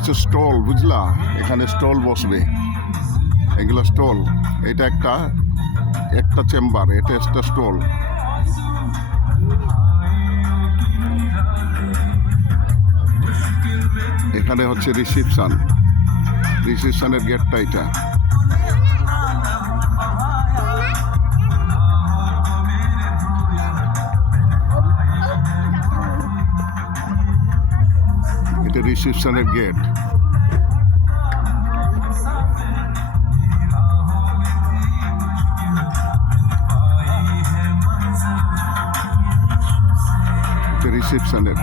হচ্ছে স্টল, বুঝলা? এখানে স্টল বসবে, এগুলো স্টল। এটা একটা চেম্বার, এটা একটা স্টল। এখানে হচ্ছে রিসিপশনের গেটটা এটা। এটা রিসিপশনের গেট। এটা রিসিপশনের।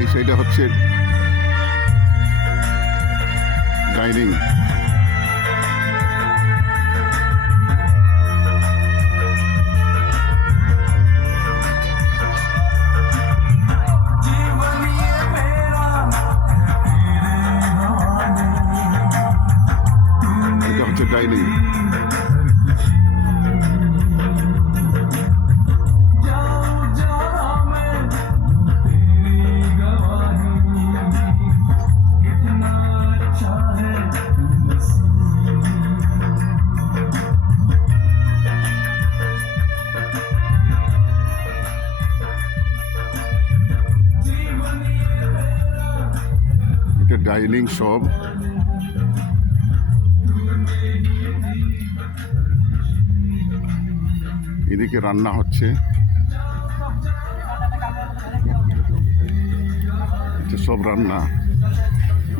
এই সাইডে হচ্ছে ডাইনিং। এটা হচ্ছে ডাইনিং। এটা ডাইনিং সব। এদিকে রান্না হচ্ছে, এটা সব রান্না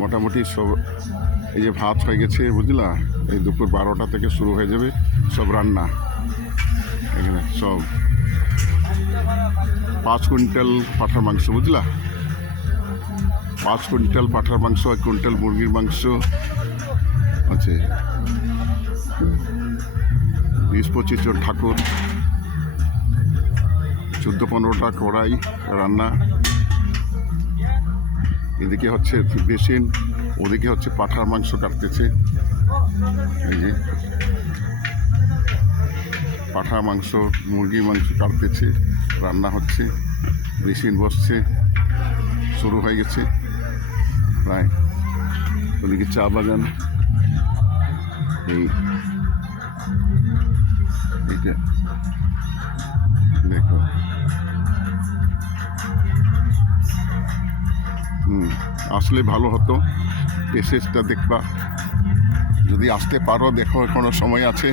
মোটামুটি সব। এই যে ভাত হয়ে গেছে, বুঝলা? এই দুপুর 12টা থেকে শুরু হয়ে যাবে সব রান্না। এখানে সব 5 কুইন্টাল পাঁঠার মাংস, বুঝলা? 5 কুইন্টাল পাঁঠার মাংস, 1 কুইন্টাল মুরগির মাংস আছে। 20-25 জন ঠাকুর, 14-15টা কড়াই রান্না। এদিকে হচ্ছে বেসিন, ওদিকে হচ্ছে পাঁঠার মাংস কাটতেছে। এই যে পাঁঠার মাংস, মুরগির মাংস কাটতেছে, রান্না হচ্ছে, বেসিন বসছে, শুরু হয়ে গেছে প্রায়। ওদিকে চা বাগান। এইটা দেখো। আসলে ভালো হতো, পেসেজটা দেখবা যদি আসতে পারো। দেখো এখনো সময় আছে,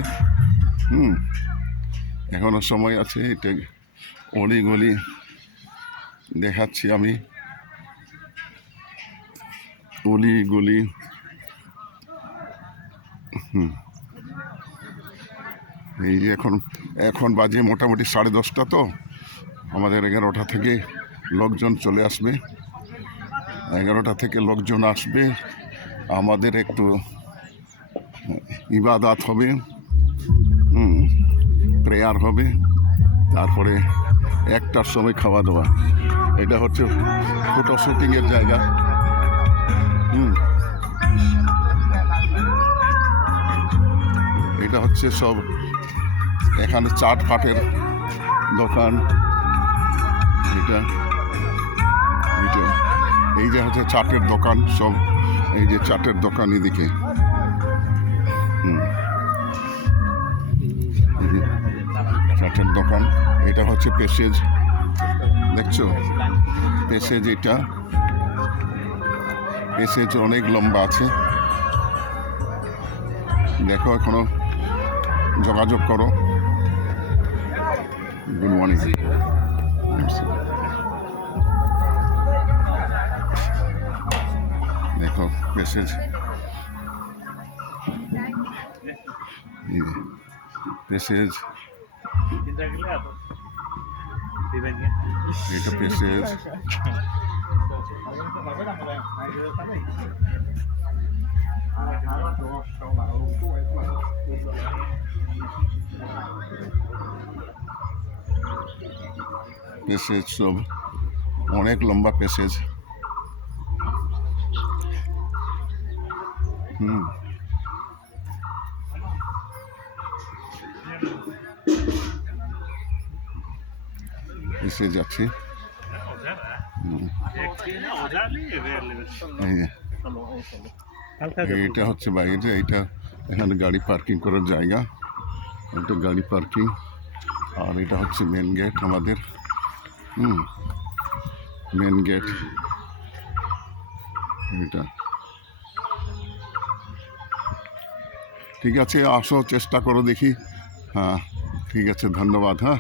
এখনো সময় আছে। এটা অলিগলি দেখাচ্ছি আমি, অলিগলি। এই যে এখন বাজে মোটামুটি 10:30। তো আমাদের 11টা থেকে লোকজন চলে আসবে, 11টা থেকে লোকজন আসবে। আমাদের একটু ইবাদত হবে, প্রেয়ার হবে, তারপরে 1টার সময় খাওয়া দাওয়া। এটা হচ্ছে ফটো শুটিংয়ের জায়গা। এটা হচ্ছে সব, এখানে চাট ফাটের দোকান। এটা এই যে হচ্ছে চাটের দোকান সব। এই যে চাটের দোকান এদিকে, চাটের দোকান। এটা হচ্ছে প্যাসেজ, দেখছো প্যাসেজ। এটা প্যাসেজ অনেক লম্বা আছে, দেখো এখনো যোগাযোগ করো। Good morning. দেখো প্যাসেজ, প্যাসেজ। এটা প্যাসেজ। প্যাসেজ সব অনেক লম্বা প্যাসেজ। হুম, এসে যাচ্ছে। এই যে, এইটা হচ্ছে বাইরে, এইটা এখানে গাড়ি পার্কিং করার জায়গা, এটা গাড়ি পার্কিং। আর এটা হচ্ছে মেন গেট আমাদের, মেন গেট এটা। ঠিক আছে, আসো, চেষ্টা করো দেখি। হ্যাঁ, ঠিক আছে, ধন্যবাদ। হ্যাঁ।